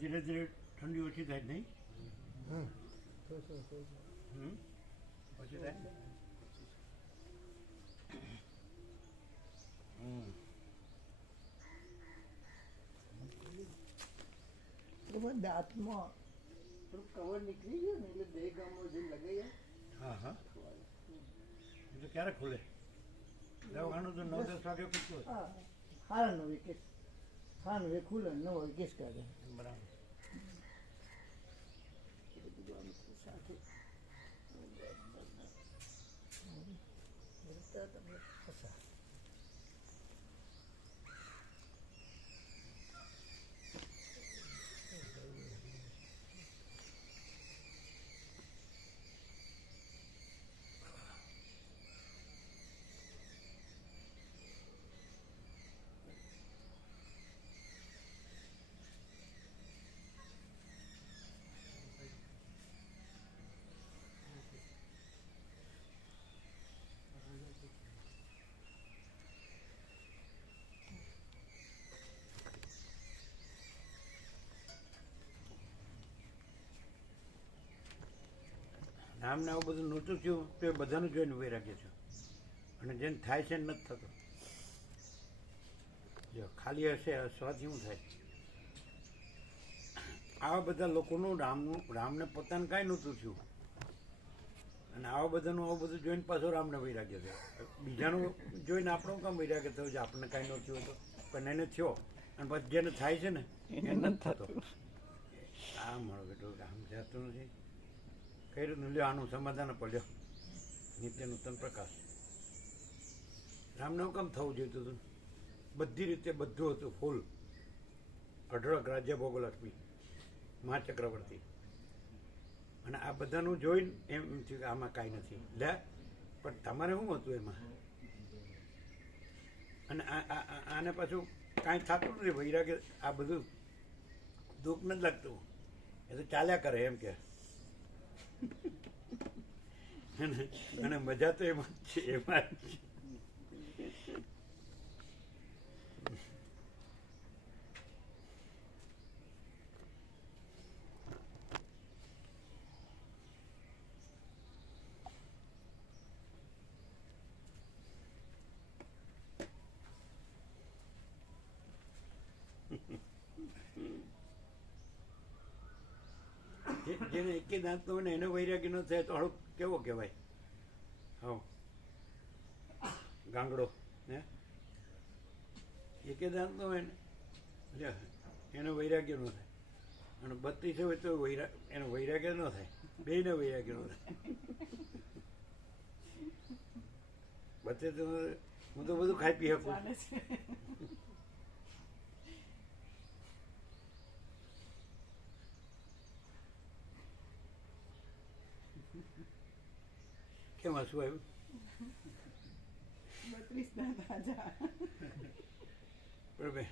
ધીરે ધીરે ઠંડી ઓછી થાય નહીં ઓછી થાય દાંતમાં થોડું કવર નીકળી ગયું ને એટલે બે ગામમાં જે લગાવ્યા. હા હા એ તો ક્યારે ખુલે દવાખાનું તો 9-10 વાગે ખુલતું હા 9:30 કેસ 9:30 ખુલે 9 કેસ કાઢે બરાબર. નામને આવું બધું નહોતું થયું તો એ બધાનું જોઈને ઉભી રાખીએ છું અને જેને થાય છે નથી થતું. જો ખાલી હશે સ્વાથી શું થાય. આવા બધા લોકોનું રામને પોતાને કાંઈ નહોતું થયું અને આવા બધાનું આવું બધું જોઈને પાછો રામને વૈરાગ્ય થયો. બીજાનું જોઈને આપણું કામ વૈરાગ્ય થયું છે આપણને કાંઈ ન થયું હતું પણ એને થયો અને પછી જેને થાય છે ને એ નથી થતો. આ મારો બેટો આમ જતું નથી કર્યું ને લ્યો આનું સમાધાન પડ્યો નિત્યનું તન પ્રકાશ. રામને કામ થવું જોઈતું હતું બધી રીતે બધું હતું ફૂલ અઢળક રાજ્ય ભોગલક્ષ્મી મહાચક્રવર્તી અને આ બધાનું જોઈને એમ થયું કે આમાં કાંઈ નથી લે પણ તમારે શું હતું એમાં અને આને પાછું કાંઈ થતું નથી વૈરાગ્ય આ બધું દુઃખ નથી લાગતું એ તો ચાલ્યા કરે એમ કે અને મજા તો એમાં જ છે એમાં જ જેને એકે દાંત નો હોય ને એનો વૈરાગ્ય ન થાય તો હળું કેવો કહેવાય. હા ગાંગડો ને એકે દાંત નો હોય ને એનો વૈરાગ્ય ન થાય અને 32 હોય તો એનો વૈરાગ્ય ન થાય બેયને વૈરાગ્ય ન થાય. બચે તો હું તો બધું ખાઈ પી શકું. કેમ હસવું આવ્યું? 32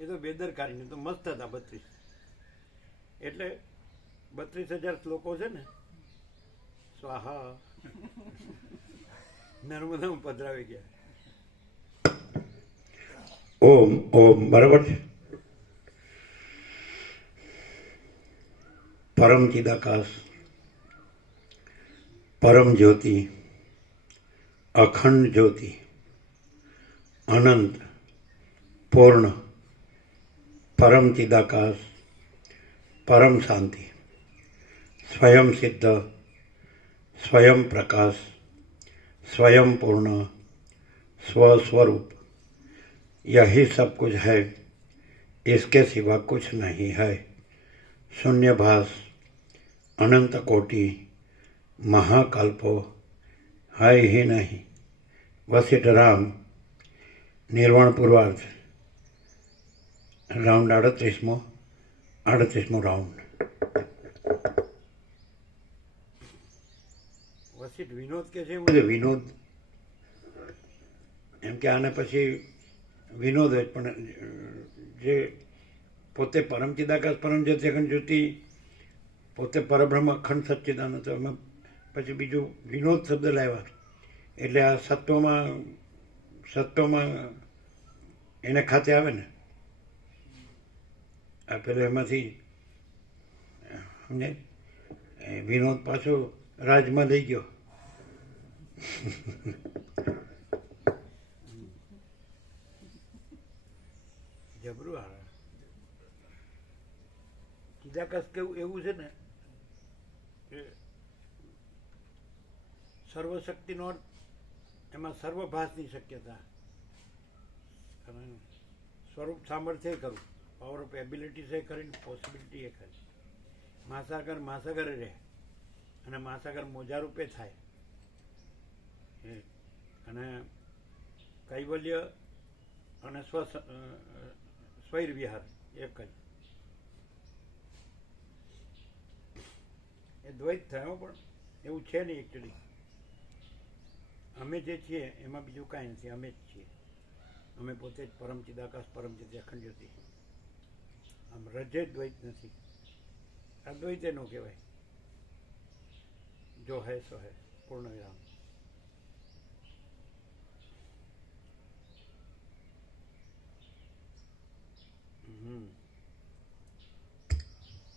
એ તો બેદરકારી તો મસ્ત હતા 32 એટલે 32,000 શ્લોકો છે ને સ્વાહા નર્મદામાં પધરાવી ગયા. ઓમ ઓમ બરાબર છે. પરમ ચિદાકાશ પરમ જ્યોતિ અખંડ જ્યોતિ અનંત પૂર્ણ પરમ ચિદાકાશ પરમ શાંતિ स्वयं सिद्ध स्वयं प्रकाश स्वयं पूर्ण स्वस्वरूप यही सब कुछ है, इसके सिवा कुछ नहीं है. શૂન્યભાસ અનંત કોટી મહાકલ્પો હાય હિ નહીં વસિષ્ઠ રામ નિર્વાણ પૂર્વાર્ધ રાઉન્ડ 38મો રાઉન્ડ. વસિષ્ઠ વિનોદ કે છે વિનોદ એમ કે આને પછી વિનોદ જ પણ જે પોતે પરમ ચિદાકાશ પરમ જગન જ્યોતિ પોતે પરબ્રહ્મ અખંડ સચ્ચિદાનંદ તો એમાં પછી બીજું વિનોદ શબ્દ લાવ્યા એટલે આ સત્વમાં એને ખાતે આવે ને આ પેલો એમાંથી સમજે વિનોદ પાછો રાજમાં લઈ ગયો. જબરું હારા ચિદાકાશ કેવું એવું છે ને કે સર્વશક્તિનો અર્થ એમાં સર્વભાસની શક્યતા અને સ્વરૂપ સામર્થ્ય ખરું, પાવર ઓફ એબિલિટીસ એ ખરી, પોસિબિલિટી એ ખરી. મહાસાગર રહે અને મહાસાગર મોજા રૂપે થાય અને કૈવલ્ય અને સ્વૈર વિહાર એક જ એ દ્વૈત થયો પણ એવું છે નહીં. એકચ્યુઅલી અમે જે છીએ એમાં બીજું કાંઈ નથી, અમે જ છીએ. અમે પોતે જ પરમ ચિદાકાશ પરમ જ્યોતિ અખંડ જ્યોતિ. આમ રજે દ્વૈત નથી, અદ્વૈત એનો કહેવાય. જો હૈ સો હૈ, પૂર્ણ વિરામ.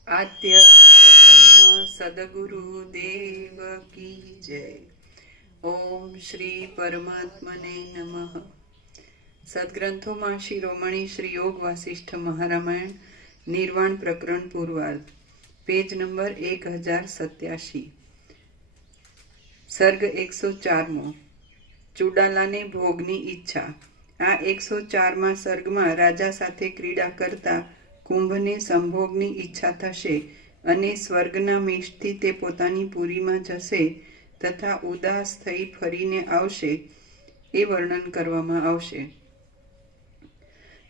આદ્ય પરબ્રહ્મ સદગુરુ દેવ કી જય. ઓમ શ્રી પરમાત્મને નમઃ. સદગ્રંથોમાં શિરોમણી શ્રી યોગ વાસિષ્ઠ મહારામાયણ નિર્વાણ પ્રકરણ પૂર્વાર્ધ, પેજ નંબર 1087. સર્ગ 104મો. ચુડાલાને ભોગની ઈચ્છા. આ 104મા સર્ગમાં રાજા સાથે ક્રીડા કરતા કુંભને સંભોગની ઈચ્છા થશે અને સ્વર્ગના મેષથી તે પોતાની પુરીમાં જશે તથા ઉદાસ થઈ ફરીને આવશે એ વર્ણન કરવામાં આવશે.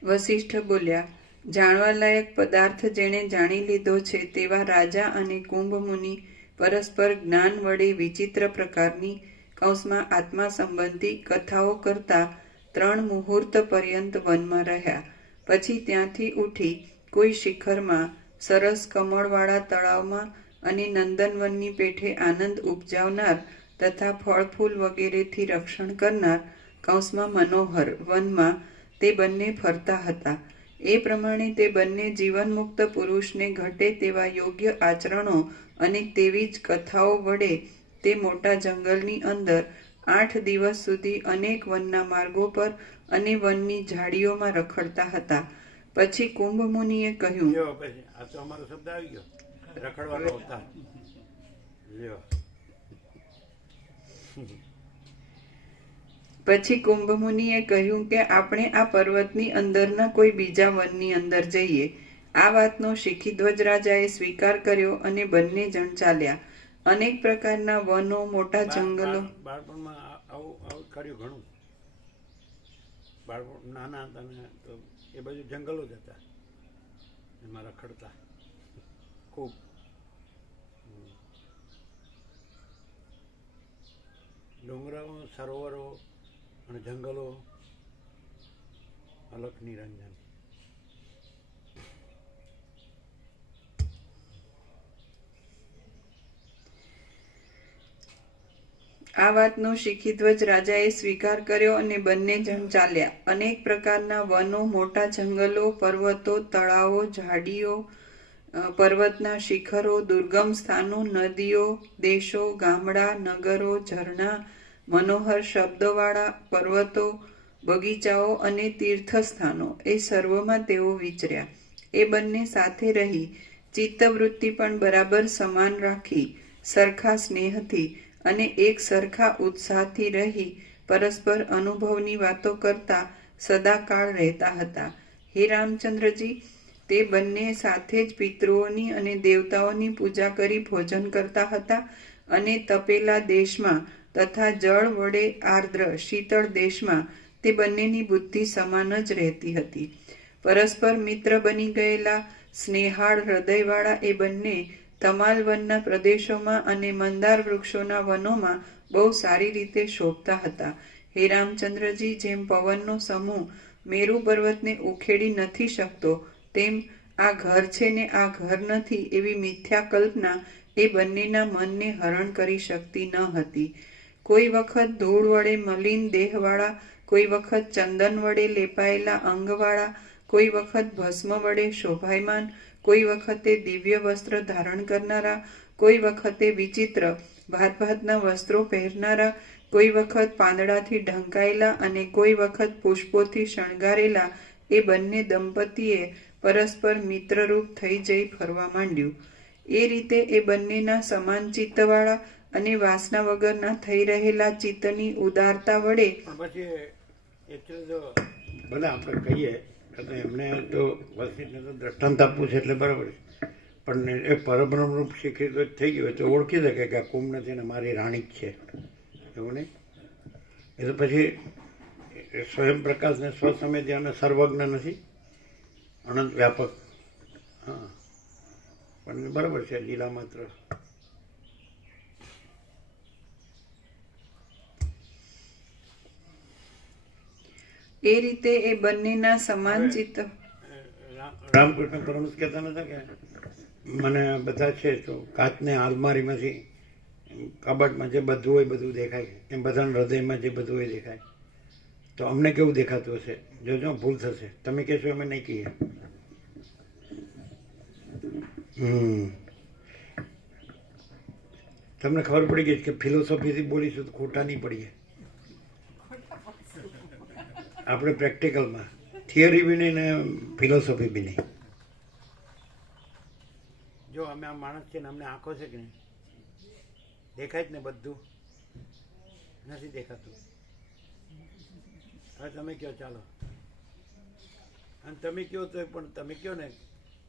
વસિષ્ઠ બોલ્યા, જાણવાલાયક પદાર્થ જેણે જાણી લીધો છે તેવા રાજા અને કુંભ મુનિ પરસ્પર જ્ઞાન વડે વિચિત્ર પ્રકારની કૌંસમાં આત્મા સંબંધી કથાઓ કરતા 3 મુહૂર્ત પર્યંત વનમાં રહ્યા. પછી ત્યાંથી ઉઠી કોઈ શિખરમાં, સરસ કમળવાળા તળાવમાં અને નંદનવનની પેઠે આનંદ ઉપજાવનાર તથા ફળફૂલ વગેરેથી રક્ષણ કરનાર કૌંસમાં મનોહર વનમાં તે બંને ફરતા હતા. એ પ્રમાણે તે બંને જીવનમુક્ત પુરુષને ઘટે તેવા યોગ્ય આચરણો અને તેવી જ કથાઓ વડે તે મોટા જંગલની અંદર 8 દિવસ સુધી અનેક વનના માર્ગો પર અને વનની ઝાડીઓમાં રખડતા હતા. પછી કુંભ મુનિએ કહ્યું, આ તો અમારો શબ્દ આવી ગયો, રખડવાનો હતા. પછી કુંભ મુનિએ કહ્યું કે આપણે આ પર્વતની અંદરના કોઈ બીજા વનની અંદર જઈએ. આ વાતનો શિખીધ્વજ રાજાએ સ્વીકાર કર્યો અને બંને જણ ચાલ્યા. અનેક પ્રકારના વનો, મોટા જંગલો. બાળપણમાં આવું કર્યું ઘણું. બાળપણ નાના હતા ને તો એ બાજુ જંગલો જ હતા, એમાં રખડતા ખૂબ. ડુંગરાઓ, સરોવરો અને જંગલો, અલખ નિરંજન. આ વાતનો શિખીધ્વજ રાજાએ સ્વીકાર કર્યો અને બંને જણ ચાલ્યા. અનેક પ્રકારના વનો, મોટા જંગલો, પર્વતો, તળાવો, ઝાડીઓ, પર્વતના શિખરો, દુર્ગમ સ્થાનો, નદીઓ, દેશો, ગામડા, નગરો, ઝરણા, મનોહર શબ્દવાળા પર્વતો, બગીચાઓ અને તીર્થસ્થાનો એ સર્વમાં તેઓ વિચર્યા. એ બંને સાથે રહી ચિત્તવૃત્તિ પણ બરાબર સમાન રાખી સરખા સ્નેહથી અને એક સરખા ઉત્સાહથી રહી પરસ્પર અનુભવની વાતો કરતા સદાકાળ રહેતા હતા. હે રામચંદ્રજી, તે બંને સાથે જ પિતૃઓની અને દેવતાઓની પૂજા કરી ભોજન કરતા હતા અને તપેલા દેશમાં તથા જળ વડે આર્દ્ર શીતળ દેશમાં તે બંનેની બુદ્ધિ સમાન જ રહેતી હતી. પરસ્પર મિત્ર બની ગયેલા સ્નેહાળ હૃદયવાળા એ બંને તમાલ વનના પ્રદેશોમાં અને મંદાર વૃક્ષોના વનોમાં બહુ સારી રીતે શોભતા હતા. હે રામચંદ્રજી, જેમ પવનનો સમૂહ મેરુ પર્વતને ઉખેડી નથી શકતો, તેમ આ ઘર છે ને આ ઘર નથી એવી મિથ્યા કલ્પના એ બંનેના મનને હરણ કરી શકતી ન હતી. કોઈ વખત ધૂળ વડે મલિન દેહવાળા, કોઈ વખત ચંદન વડે લેપાયેલા અંગવાળા, કોઈ વખત ભસ્મ વડે શોભાયમાન, કોઈ વખતે દિવ્ય વસ્ત્ર ધારણ કરનારા, કોઈ વખતે વિચિત્ર ભાતભાતના વસ્ત્રો પહેરનારા, કોઈ વખત પાંદડાથી ઢંકાયેલા અને કોઈ વખત પુષ્પોથી શણગારેલા એ બંને દંપતીએ પરસ્પર મિત્રરૂપ થઈ જઈ ફરવા માંડ્યું. એ રીતે એ બંનેના સમાન ચિત્તવાળા અને વાસના વગરના થઈ રહેલા ચિત્તની ઉદારતા વડે પણ પછી એટલે તો ભલે આપણે કહીએ તો એમને તો વસીને તો દ્રષ્ટાંત આપવું છે એટલે બરાબર છે, પણ એ પરબ્રહ્મ રૂપ શીખી તો થઈ ગયું તો ઓળખી શકે કે આ કુંભ નથી ને મારી રાણી જ છે, એવું નહીં. એ તો પછી સ્વયં પ્રકાશને સ્વસમેધ્ય અને સર્વજ્ઞ નથી, અનંત વ્યાપક. હા, પણ બરાબર છે, લીલા માત્ર. એ રીતે એ બંનેના સમાન ચિત્ત. રામકૃષ્ણ પરમહંસ કહેતા નતા કે મને બધા છે તો કાચને આલમારીમાંથી કબાટમાં જે બધું હોય બધું દેખાય, એમ બધાના હૃદયમાં જે બધું હોય દેખાય. તો અમને કેવું દેખાતું હશે? જોજો ભૂલ થશે, તમે કહેશો અમે નહીં કહીએ. તમને ખબર પડી ગઈ કે ફિલોસોફીથી બોલીશું તો ખોટા નહીં પડીએ આપણે. પ્રેક્ટિકલમાં થિયરી બી નહીં ને ફિલોસોફી બી નહીં. જો અમે આ માણસ છે ને અમને આંખો છે કે નહીં દેખાય જ ને બધું? નથી દેખાતું. હવે તમે કહો ચાલો, અને તમે કહો તો પણ તમે કહો ને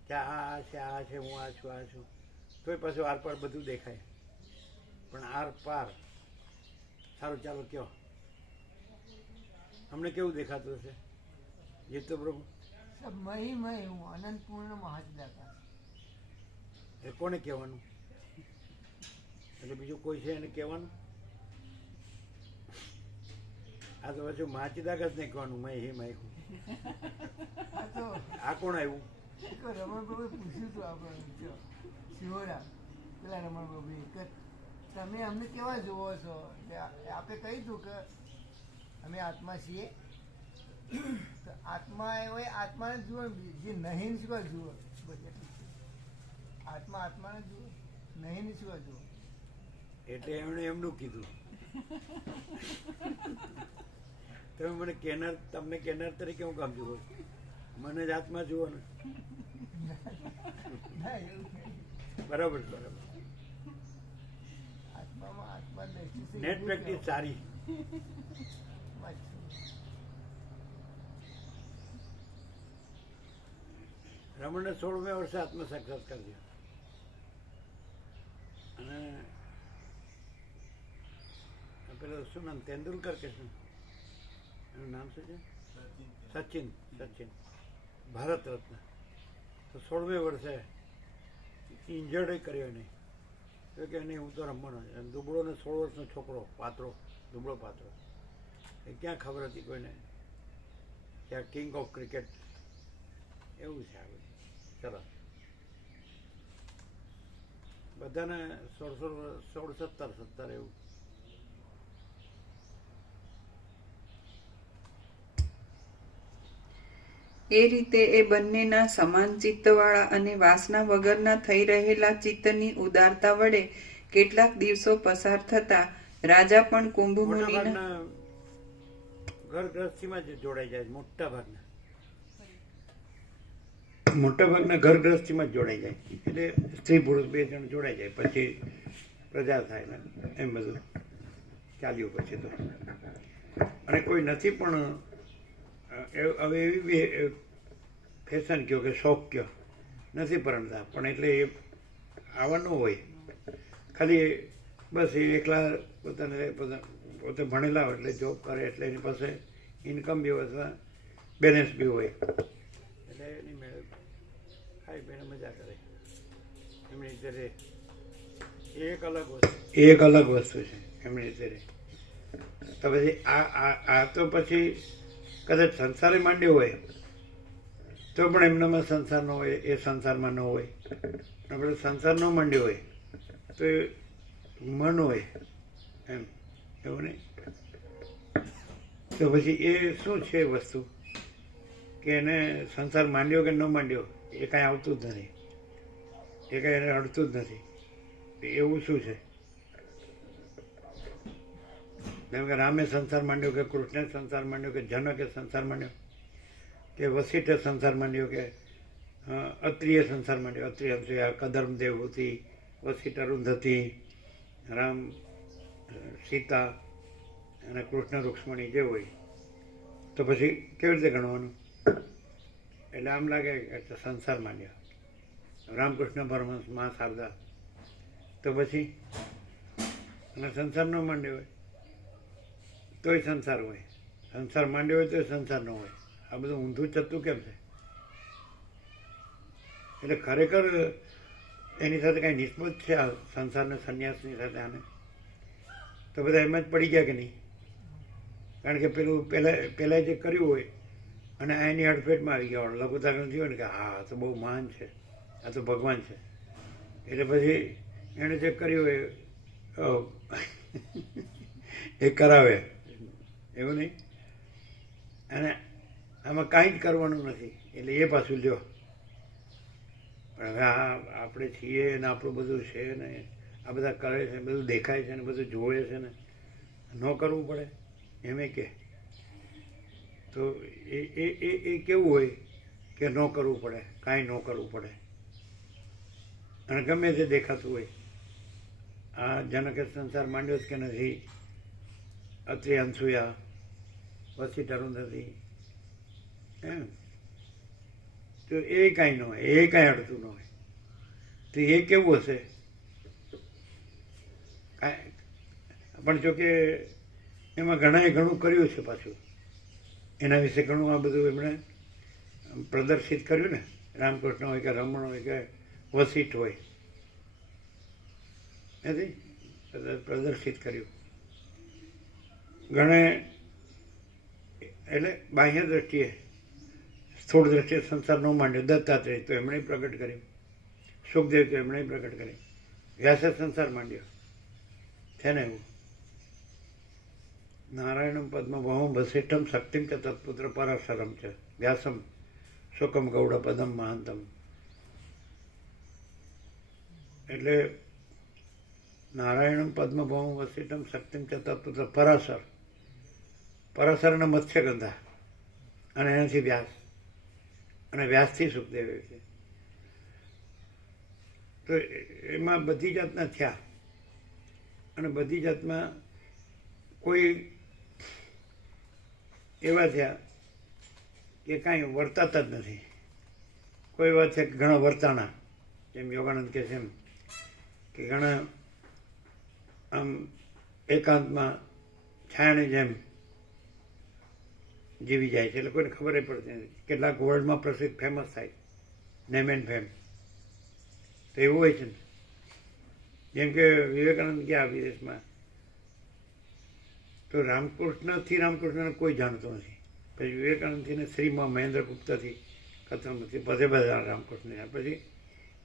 કે આ છે આ છે હું આ છું તોય પાછું આર પાર બધું દેખાય, પણ આર પાર. સારું ચાલો કહો, અમને કેવું દેખાતું હશે? જીતો પ્રભુ મહિમય હું અનંતપૂર્ણ મહાજદાતા. એ કોને કહેવાનું? એટલે બીજું કોઈ છે એને કહેવાનું? આ તો પાછું માચીદાગ જ નહીં કહેવાનું મય હે મય હું. આ તો આ કોણ આવ્યું? રમણબાબુએ પૂછ્યું હતું આપણે શિવરામ, પેલા રમણબાબુએ કે તમે અમને કેવા જોવો છો? આપણે કહી દઉં કે અમે આત્મા છીએ. તો આત્મા એ હોય આત્માને જુઓ, જે નહીં શું જુઓ, બસ એટલું છે. આત્મા આત્માને જુઓ, નહીં શું જુઓ. એટલે એમણે એમનું કીધું. તમે મને કેનાર, તમને કેનાર તરીકે હું કામ જુઓ? મને જ આત્મા જુઓ ને. ના એવું નહીં. બરાબર બરાબર. આત્મામાં આત્મા દ્રષ્ટિ નેટ પ્રેક્ટિસ સારી. રમણને 16મે વર્ષે આત્મ સાક્ષાત્કાર થયો અને પેલો શું નામ, તેંડુલકર કે શું એનું નામ શું છે? સચિન ભારત રત્ન. તો 16મે વર્ષે ઇન્જર્ડ કર્યો નહીં તો કે નહીં હું તો રમવાનો છે. દુબળો ને 16 વર્ષનો છોકરો, પાત્રો, દુબળો પાત્રો, એ ક્યાં ખબર હતી કોઈને કે આ કિંગ ઓફ ક્રિકેટ એવું છે. આગળ ચલો બધાને 16, 17 એવું. એ રીતે એ બંનેના સમાન ચિત્તવાળા અને વાસના વગરના થઈ રહેલા ચિત્તની ઉદારતા વડે કેટલાક દિવસો પસાર થતા રાજા પણ કુંભ મુનિના ઘર ગ્રસ્તીમાં જ જોડાઈ જાય. મોટા ભાગના ઘર ગ્રસ્તીમાં જ જોડાઈ જાય. એટલે સ્ત્રી પુરુષ 2 જણ જોડાઈ જાય, પછી પ્રજા થાય ને એમ બધું ચાલ્યું પછી તો. અને કોઈ નથી પણ હવે એવી ફેશન કયો કે શોખ કયો નથી પરણતા, પણ એટલે એ આવવાનું હોય ખાલી બસ એ એકલા પોતે ભણેલા હોય એટલે જોબ કરે એટલે એની પાસે ઇન્કમ બી હોય અથવા બેલેન્સ બી હોય એટલે એની મેળે ખાઈ પીને મજા કરે એમની રીતે રહે. એ એક અલગ વસ્તુ છે એમની રીતે રહે. તો પછી આ તો પછી કદાચ સંસારે માંડ્યો હોય તો પણ એમનામાં સંસાર ન હોય, એ સંસારમાં ન હોય. આપણે સંસાર ન માંડ્યો હોય તો એ મન હોય એમ, એવું નહીં. તો પછી એ શું છે વસ્તુ કે એને સંસાર માંડ્યો કે ન માંડ્યો એ કાંઈ આવતું જ નથી, એ કાંઈ એને અડતું જ નથી. એવું શું છે? જેમ કે રામે સંસાર માંડ્યો કે કૃષ્ણે સંસાર માંડ્યો કે જનકે સંસાર માંડ્યો કે વસિષ્ઠે સંસાર માંડ્યો કે અત્રિએ સંસાર માંડ્યો. અત્રિય કદર્મ દેવહૂતિ, વસિષ્ઠ અરુંધતી, રામ સીતા અને કૃષ્ણ રૂક્ષ્મણી જે હોય તો પછી કેવી રીતે ગણવાનું? એટલે આમ લાગે કે સંસાર માંડ્યો. રામકૃષ્ણ પરમહંસ મા શારદા તો પછી અને સંસાર ન માંડ્યો હોય તોય સંસાર હોય, સંસાર માંડ્યો હોય તોય સંસાર ન હોય. આ બધું ઊંધું ચત્તું કેમ છે? એટલે ખરેખર એની સાથે કાંઈ નિસ્બત છે આ સંસારને સંન્યાસની સાથે આને? તો બધા એમ જ પડી ગયા કે નહીં? કારણ કે પહેલાં જે કર્યું હોય અને એની અડફેટમાં આવી ગયા લઘુતા થયું ને કે હા આ તો બહુ મહાન છે, આ તો ભગવાન છે, એટલે પછી એણે જે કર્યું હોય એ કરાવે, એવું નહીં. અને આમાં કાંઈ જ કરવાનું નથી એટલે એ પાછું લ્યો. પણ હવે આપણે છીએ ને આપણું બધું છે ને આ બધા કરે છે, બધું દેખાય છે ને બધું જોવે છે ને ન કરવું પડે એમે કે તો એ કેવું હોય કે ન કરવું પડે, કાંઈ ન કરવું પડે અને ગમે તે દેખાતું હોય. આ જનકે સંસાર માંડ્યો જ કે નથી, અત્રે અનસૂયા, વસિષ્ઠ અરુંધતી એમ, તો એ કાંઈ ન હોય, એ કાંઈ અડતું ન હોય. તો એ કેવું હશે? પણ જોકે એમાં ઘણું કર્યું છે પાછું, એના વિશે ઘણું આ બધું એમણે પ્રદર્શિત કર્યું ને. રામકૃષ્ણ હોય કે રમણ હોય કે વસિષ્ઠ હોય, નથી પ્રદર્શિત કર્યું ઘણે. એટલે બાહ્ય દ્રષ્ટિએ સ્થૂળ દ્રષ્ટિએ સંસાર ન માંડ્યો દત્તાત્રેય તો એમણે પ્રગટ કર્યું, સુખદેવ તો એમણે પ્રગટ કર્યું, વ્યાસે સંસાર માંડ્યો છે ને એવું. નારાયણમ પદ્મભવમ વસિષ્ઠમ શક્તિમ ચ તત્પુત્ર પરાશરમ ચ વ્યાસમ શુકમ ગૌડ પદમ મહાંતમ. એટલે નારાયણમ પદ્મભવમ વસિષ્ઠમ શક્તિમ ચ તત્પુત્ર પરાશર, પરાશરના મત્સ્યગંધા અને એનાથી વ્યાસ અને વ્યાસથી સુખદેવ છે. તો એમાં બધી જાતના થયા અને બધી જાતમાં કોઈ એવા થયા કે કાંઈ વર્તાતા જ નથી. કોઈ એવા છે કે ઘણા વર્તાણા, જેમ યોગાનંદ કહે છે એમ કે ઘણા આમ એકાંતમાં છાયાની જેમ જીવી જાય છે, એટલે કોઈને ખબર પડતી નથી. કેટલાક વર્લ્ડમાં પ્રસિદ્ધ ફેમસ થાય, નેમ એન્ડ ફેમ, તો એવું હોય છે ને. જેમ કે વિવેકાનંદ ગયા વિદેશમાં તો રામકૃષ્ણને કોઈ જાણતો નથી, પછી વિવેકાનંદથી ને શ્રીમાં મહેન્દ્રગુપ્તથી કથનથી બધે બધા રામકૃષ્ણ, પછી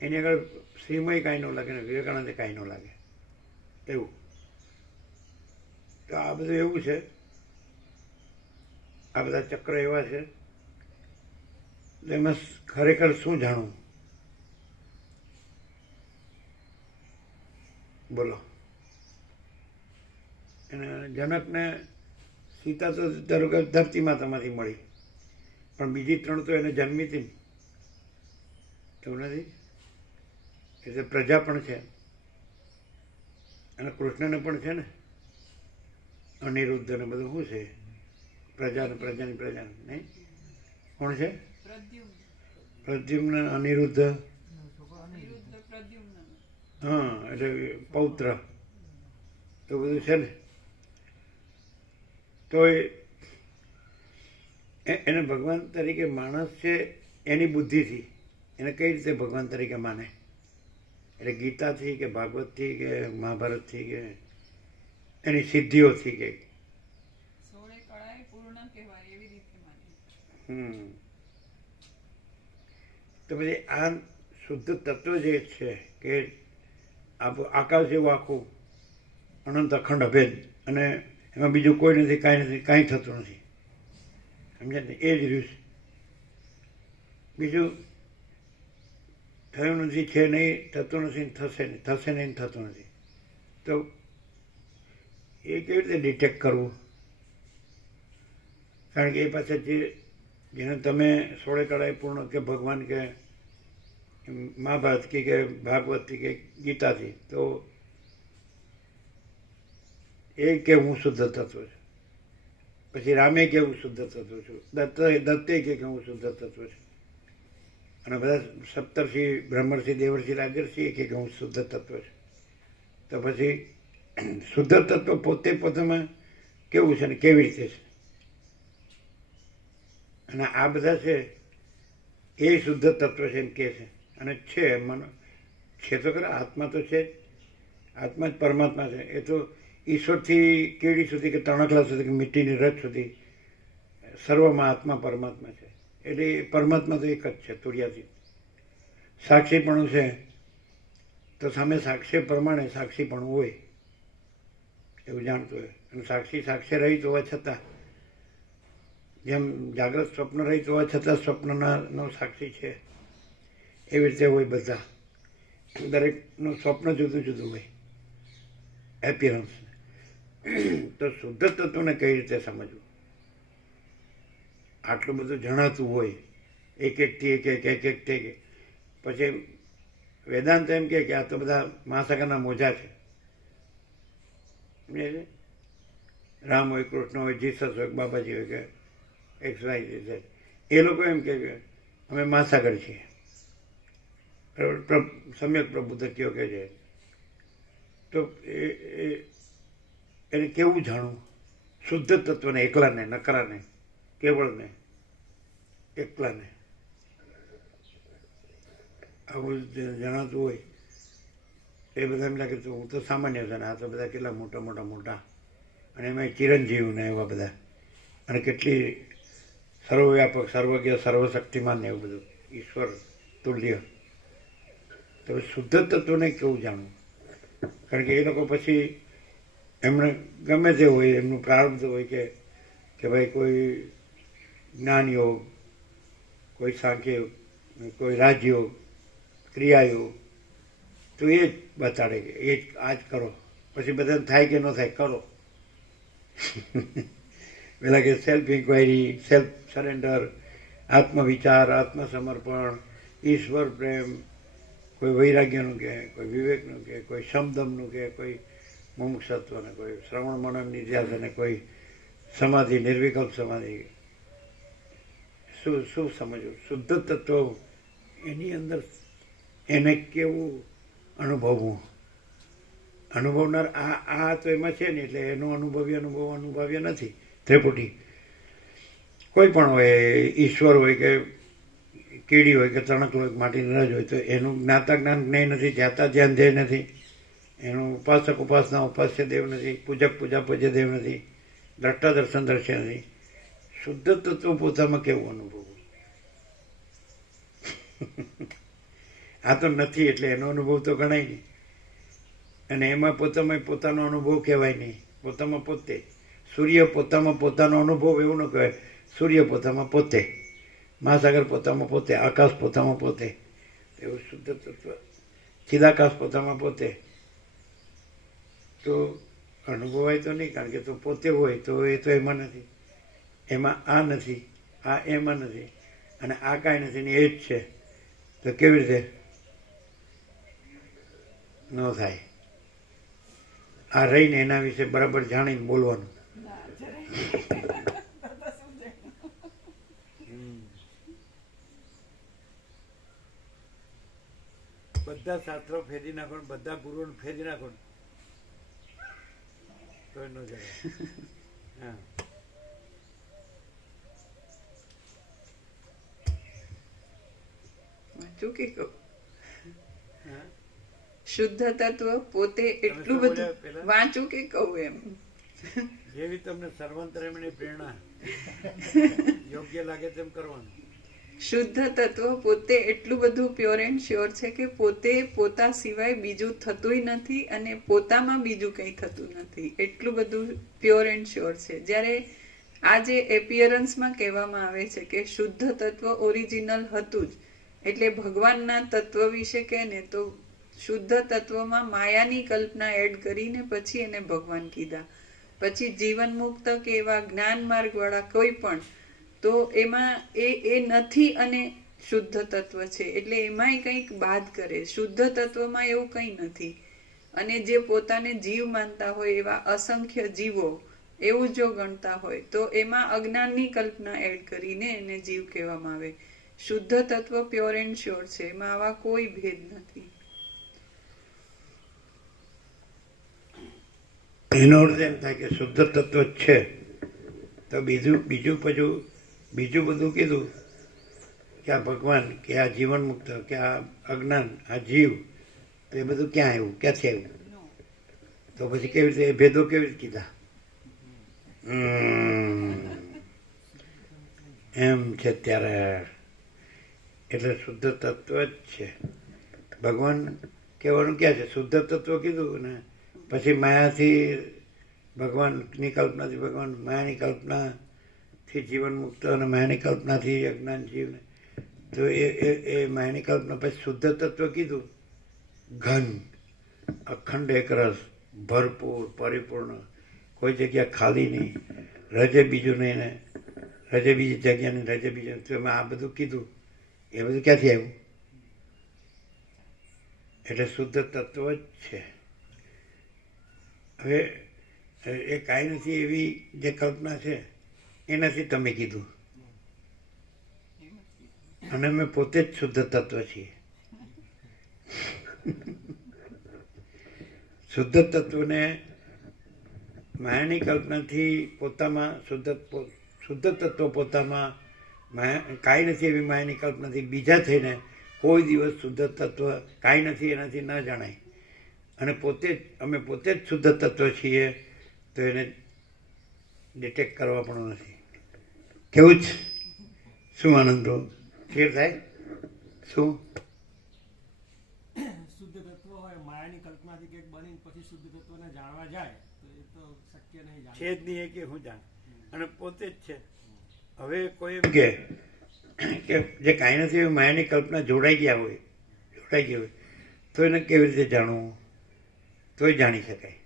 એની આગળ શ્રીમય કાંઈ ન લાગે ને વિવેકાનંદે કાંઈ ન લાગે એવું. તો આ બધું એવું છે, આ બધા ચક્ર એવા છે. એમાં ખરેખર શું જાણવું? બોલો. અને જનકને સીતા તો ધારો કે ધરતી માતામાંથી મળી, પણ બીજી 3 તો એને જન્મી હતી એવું નથી. એટલે પ્રજા પણ છે અને કૃષ્ણને પણ છે ને, અનિરુદ્ધ ને બધું શું છે, પ્રજાની પ્રજાની નહીં કોણ છે? પ્રદ્યુમ્ન અનિરુદ્ધ, છોકરો નહીં. હા એટલે પૌત્ર એવું બધું છે ને. તો એને ભગવાન તરીકે માણસ છે એની બુદ્ધિથી એને કઈ રીતે ભગવાન તરીકે માને? એટલે ગીતાથી કે ભાગવતથી કે મહાભારતથી કે એની સિદ્ધિઓથી કે તો પછી આ શુદ્ધ તત્વ જે છે કે આકાશ જેવું આખું અનંત અખંડ અભેદ અને એમાં બીજું કોઈ નથી, કાંઈ નથી, કાંઈ થતું નથી, સમજ્યા ને? એ જ રહ્યું છે. બીજું થયું નથી, છે નહીં, થતું નથી, થશે નહીં, થતું નથી. તો એ કેવી રીતે ડિટેક્ટ કરવું? કારણ કે એ પાસે જેને તમે સોળે કળાએ પૂર્ણ કે ભગવાન કે મહાભારત કે ભાગવતથી કે ગીતાથી, તો એ કે હું શુદ્ધ તત્વ છું, પછી રામે કે હું શુદ્ધ તત્વ છું, દત્તે કે હું શુદ્ધ તત્વ છું, અને બધા સપ્તર્ષિ બ્રહ્મર્ષિ દેવર્ષિ રાજર્ષિ કે હું શુદ્ધ તત્વ છું. તો પછી શુદ્ધ તત્વ પોતે પોતામાં કેવું છે ને કેવી રીતે છે? અને આ બધા છે એ શુદ્ધ તત્વ છે એમ કે છે. અને છે છે તો ખરા, આત્મા તો છે જ, આત્મા જ પરમાત્મા છે. એ તો ઈશ્વરથી કેડી સુધી કે તણખલા સુધી કે મીઠીની રજ સુધી સર્વમાં આત્મા પરમાત્મા છે. એટલે પરમાત્મા તો એક જ છે, તુર્યાથી. સાક્ષીપણું છે તો સામે સાક્ષ્ય પ્રમાણે સાક્ષીપણું હોય એવું જાણતું હોય. અને સાક્ષી સાક્ષ્ય રહિત હોવા છતાં, જેમ જાગ્રત સ્વપ્ન રહિત હોવા છતાં સ્વપ્નનો સાક્ષી છે, એવી રીતે હોય બધા. દરેકનું સ્વપ્ન જુદું જુદું હોય, એપિયરન્સ. તો શુદ્ધ તત્વને કઈ રીતે સમજવું? આટલું બધું જણાતું હોય, એક એકથી એક પછી વેદાંત એમ કે આ તો બધા મહાસાગરના મોજા છે. રામ હોય, કૃષ્ણ હોય, જીસસ હોય, બાબાજી હોય કે XYZ, એ લોકો એમ કે અમે મહાસાગર છીએ. સમ્યક પ્રબુદ્ધત્યો કે છે. તો એને કેવું જાણવું? શુદ્ધ તત્વને, એકલાને, નકરાને, કેવળને, એકલાને. આવું જણાતું હોય એ બધા એમ લાગે તો હું તો સામાન્ય છે ને આ તો બધા કેટલા મોટા, અને એમાં ચિરંજીવ ને એવા બધા, અને કેટલી સર્વવ્યાપક, સર્વજ્ઞ, સર્વશક્તિમાન ને એવું બધું, ઈશ્વર તુલ્ય. તો શુદ્ધ તત્વને કેવું જાણવું? કારણ કે એ લોકો પછી એમણે ગમે તે હોય, એમનું પ્રારબ્ધ હોય કે ભાઈ કોઈ જ્ઞાન યોગ, કોઈ સાંખ્ય યોગ, કોઈ રાજયોગ, ક્રિયાયોગ, તો એ જ બતાડે કે એ જ આ જ કરો. પછી બધાને થાય કે ન થાય, કરો. પેલા કે સેલ્ફ ઇન્ક્વાયરી, સેલ્ફ સરેન્ડર, આત્મવિચાર, આત્મસમર્પણ, ઈશ્વર પ્રેમ, કોઈ વૈરાગ્યનું કે, કોઈ વિવેકનું કે, કોઈ સમદમનું કે, કોઈ મુમુક્ષત્વને, કોઈ શ્રવણ મનન નિધ્યાસ, અને કોઈ સમાધિ, નિર્વિકલ્પ સમાધિ. શું સમજવું? શુદ્ધ તત્વ એની અંદર એને કેવું અનુભવવું? અનુભવનાર આ તો એમાં છે ને, એટલે એનો અનુભવ્ય નથી. ત્રિપુટી કોઈ પણ હોય, ઈશ્વર હોય કે કીડી હોય કે તણકલો હોય, માટીની રજ હોય, તો એનું જ્ઞાતા જ્ઞાન જ્ઞેય નથી, ધ્યાતા ધ્યાન ધ્યેય નથી, એનું ઉપાસક ઉપાસના ઉપાસ્ય દેવ નથી, પૂજક પૂજા પૂજ્ય દેવ નથી, દ્રષ્ટા દર્શન દ્રશ્ય નથી. શુદ્ધ તત્વ પોતામાં કેવું અનુભવવું? આ તો નથી, એટલે એનો અનુભવ તો ગણાય નહીં. અને એમાં પોતામાં પોતાનો અનુભવ કહેવાય નહીં. પોતામાં પોતે, સૂર્ય પોતામાં પોતાનો અનુભવ એવું ન કહેવાય. સૂર્ય પોતામાં પોતે, મહાસાગર પોતામાં પોતે, આકાશ પોતામાં પોતે, એવું શુદ્ધ તત્વ. ચિદાકાશ પોતામાં પોતે. તો અનુભવાય તો નહીં, કારણ કે તો પોતે હોય તો એ તો એમાં નથી, એમાં આ નથી, આ એમાં નથી, અને આ કાંઈ નથી ને એ જ છે. તો કેવી રીતે ન થાય? આ રહીને એના વિશે બરાબર જાણીને બોલવાનું. બધા શાસ્ત્રો ફેરી નાખો ને બધા ગુરુઓને ફેરી નાખો ને તો ન જવાય. હા વાંચું કે કહું? હા શુદ્ધ તત્વ પોતે એટલું શું બોલ્યા બધું પહેલા? વાંચું કે કહું એમ? જેવી તમને સર્વાંતરમની પ્રેરણા યોગ્ય લાગે તેમ કરવાનું. શુદ્ધ તત્વ પોતે એટલું બધું પ્યોર એન્ડ શ્યોર છે કે પોતે પોતા સિવાય બીજું થતુંય નથી અને પોતામાં બીજું કંઈ થતું નથી. એટલું બધું પ્યોર એન્ડ શ્યોર છે. જ્યારે આ જે એપિયરન્સમાં કહેવામાં આવે છે કે શુદ્ધ તત્વ ઓરિજિનલ હતું જ, એટલે ભગવાનના તત્વ વિશે કહે ને તો શુદ્ધ તત્વમાં માયાની કલ્પના એડ કરીને પછી એને ભગવાન કીધા. પછી જીવન મુક્ત કે એવા જ્ઞાન માર્ગવાળા કોઈ પણ તો એમાં એ નથી અને શુદ્ધ તત્વ છે એટલે એમાંય કંઈક બાદ કરે. શુદ્ધ તત્વમાં એવું કંઈ નથી. અને જે પોતાને જીવ માનતા હોય એવા અસંખ્ય જીવો એવું જો ગણતા હોય તો એમાં અજ્ઞાનની કલ્પના એડ કરીને એને જીવ કહેવામાં આવે. શુદ્ધ તત્વ પ્યોર એન્ડ શ્યોર છે, એમાં આવા કોઈ ભેદ નથી. એનો અર્થ એમ થાય કે શુદ્ધ તત્વ જ છે તો બીજું બધું કીધું કે આ ભગવાન કે આ જીવન મુક્ત કે આ અજ્ઞાન આ જીવ તો એ બધું ક્યાં આવ્યું, ક્યાંથી આવ્યું? તો પછી કેવી રીતે એ ભેદો કેવી રીતે કીધા? એમ છે ત્યારે એટલે શુદ્ધ તત્વ જ છે ભગવાન કહેવાનું ક્યાં છે? શુદ્ધ તત્વ કીધું ને પછી માયાથી ભગવાનની કલ્પનાથી ભગવાન, માયાની કલ્પનાથી જીવન મુક્ત અને માયાની કલ્પનાથી અજ્ઞાન જીવને તો એ માયાની કલ્પના પછી શુદ્ધ તત્વ કીધું ઘન અખંડ એક રસ ભરપૂર પરિપૂર્ણ કોઈ જગ્યા ખાલી નહીં, રજે બીજું નહીં ને રજે બીજી જગ્યા નહીં, રજે બીજું તો એમાં આ બધું કીધું. એ બધું ક્યાંથી આવ્યું? એટલે શુદ્ધ તત્વ જ છે. હવે એ કાંઈ નથી એવી જે કલ્પના છે એનાથી તમે કીધું અને અમે પોતે જ શુદ્ધ તત્વ છીએ. શુદ્ધ તત્વને માયાની કલ્પનાથી પોતામાં શુદ્ધ તત્વ પોતામાં કાંઈ નથી એવી માયાની કલ્પનાથી બીજા થઈને કોઈ દિવસ શુદ્ધ તત્વ કાંઈ નથી એનાથી ન જણાય અને અમે પોતે જ શુદ્ધ તત્વ છીએ તો એને ડિટેક્ટ કરવા પણ નથી. કેવું જ શું આનંદ ક્લિયર થાય? શું શુદ્ધ તત્વ હોય માયાની કલ્પનાથી કંઈક બની પછી શુદ્ધ તત્વને જાણવા જાય તો એ તો શક્ય નહીં. છે જ નહીં કે હું જાણ અને પોતે જ છે. હવે કોઈ કે જે કાંઈ નથી એવી માયાની કલ્પના જોડાઈ ગઈ હોય તો એને કેવી રીતે જાણવું? તોય જાણી શકાય.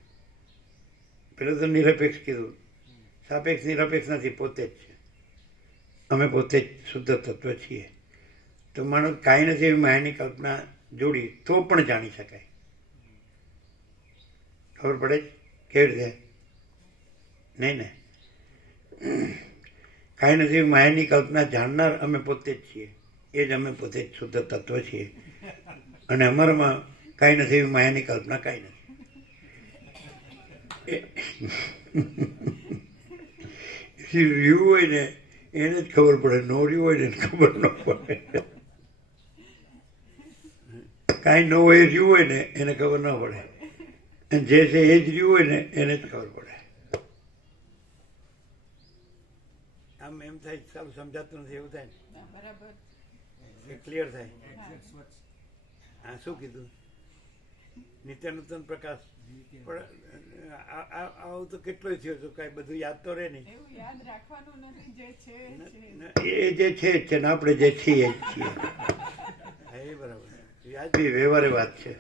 પેલું તો નિરપેક્ષ કીધું, સાપેક્ષ નિરપેક્ષ નથી, પોતે જ છે. અમે પોતે જ શુદ્ધ તત્વ છીએ તો માણસ કાંઈ નથી એવી માયાની કલ્પના જોડી તો પણ જાણી શકાય. ખબર પડે જ કેવી રીતે? નહીં ને? કાંઈ નથી એવી માયાની કલ્પના જાણનાર અમે પોતે જ છીએ. એ જ અમે પોતે જ શુદ્ધ તત્વ છીએ અને અમારામાં કાંઈ નથી એવી માયાની કલ્પના કાંઈ નથી. રહ્યું હોય ને એને જ ખબર પડે, નો રહ્યું હોય ને એને ખબર ન પડે. કાંઈ ન હોય રહ્યું હોય ને એને ખબર ન પડે અને જે છે એ જ રહ્યું હોય ને એને જ ખબર પડે. આમ એમ થાય સારું સમજાતું નથી એવું થાય ને ક્લિયર થાય. હા શું કીધું? નિત્યાનૂતન પ્રકાશ પણ આવું તો કેટલોય થયો તો કઈ બધું યાદ તો રહે નહીં. એ જે છે જ છે ને આપણે જે છીએ જ છીએ. હા એ બરાબર યાદ બી વ્યવહારે વાત છે.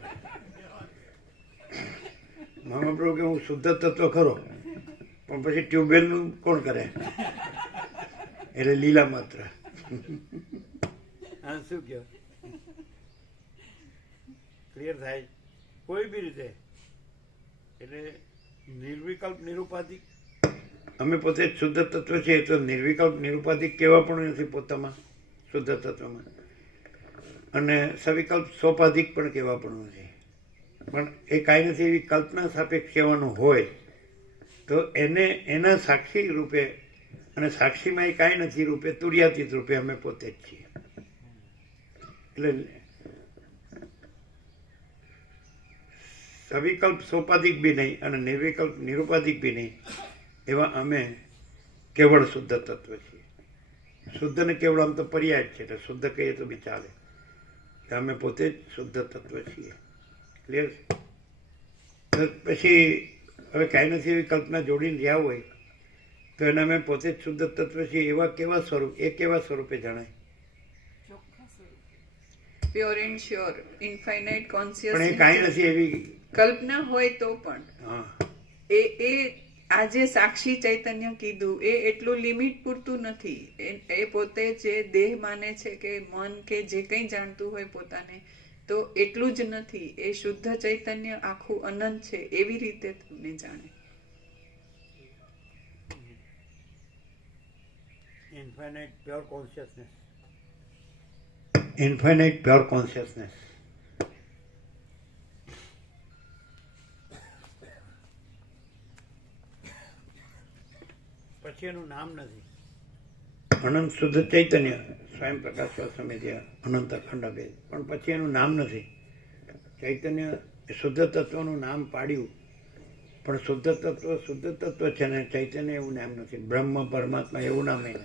મામા પ્રભુ કે હું શુદ્ધ તત્વ ખરો પણ પછી ટ્યુબવેલનું કોણ કરે? એટલે લીલા માત્ર. હા શું કહો? ક્લિયર થાય કોઈ બી રીતે. એટલે નિર્વિકલ્પ નિરુપાધિક અમે પોતે શુદ્ધ તત્વ છીએ તો નિર્વિકલ્પ નિરુપાધિક કેવા પણ નથી પોતામાં શુદ્ધ તત્વમાં. અને સવિકલ્પ સોપાધિક પણ કહેવાપણું છે. પણ એ કાંઈ નથી એવી કલ્પના સાપેક્ષ કહેવાનું હોય તો એને એના સાક્ષી રૂપે અને સાક્ષીમાં એ કાંઈ નથી રૂપે તુર્યાતીત રૂપે અમે પોતે જ છીએ. એટલે સવિકલ્પ સોપાધિક બી નહીં અને નિર્વિકલ્પ નિરુપાધિક બી નહીં એવા અમે કેવળ શુદ્ધ તત્વ છીએ. શુદ્ધ ને કેવળ આમ તો પર્યાય જ છે, એટલે શુદ્ધ કહીએ તો બી ચાલે. અમે પોતે જ શુદ્ધ તત્વ છીએ. ક્લિયર? પછી હવે કાંઈ નથી એવી કલ્પના જોડીને રહ્યા હોય તો એને અમે પોતે જ શુદ્ધ તત્વ છીએ એવા કેવા સ્વરૂપ, એ કેવા સ્વરૂપે જણાય? પ્યોર એન્ડ શ્યોર ઇન્ફાઇનાઇટ પણ એ કોન્શિયસ કાંઈ નથી એવી. કલ્પના હોય તો પણ હા, એ આજે સાક્ષી ચૈતન્ય કીધું એ એટલું લિમિટ પૂરતું નથી. એ પોતે જે દેહ માને છે કે મન કે જે કંઈ જાણતું હોય પોતાને, તો એટલું જ નથી. એ શુદ્ધ ચૈતન્ય આખું અનંત છે એવી રીતે તમને જાણે. Infinite pure consciousness. પછી એનું નામ નથી. અનંત શુદ્ધ ચૈતન્ય સ્વયં પ્રકાશ સમિતિ અનંત અખંડ ભેદ, પણ પછી એનું નામ નથી. ચૈતન્ય શુદ્ધ તત્વનું નામ પાડ્યું, પણ શુદ્ધ તત્વ છે ને ચૈતન્ય એવું નામ નથી. બ્રહ્મ પરમાત્મા એવું નામ નહીં.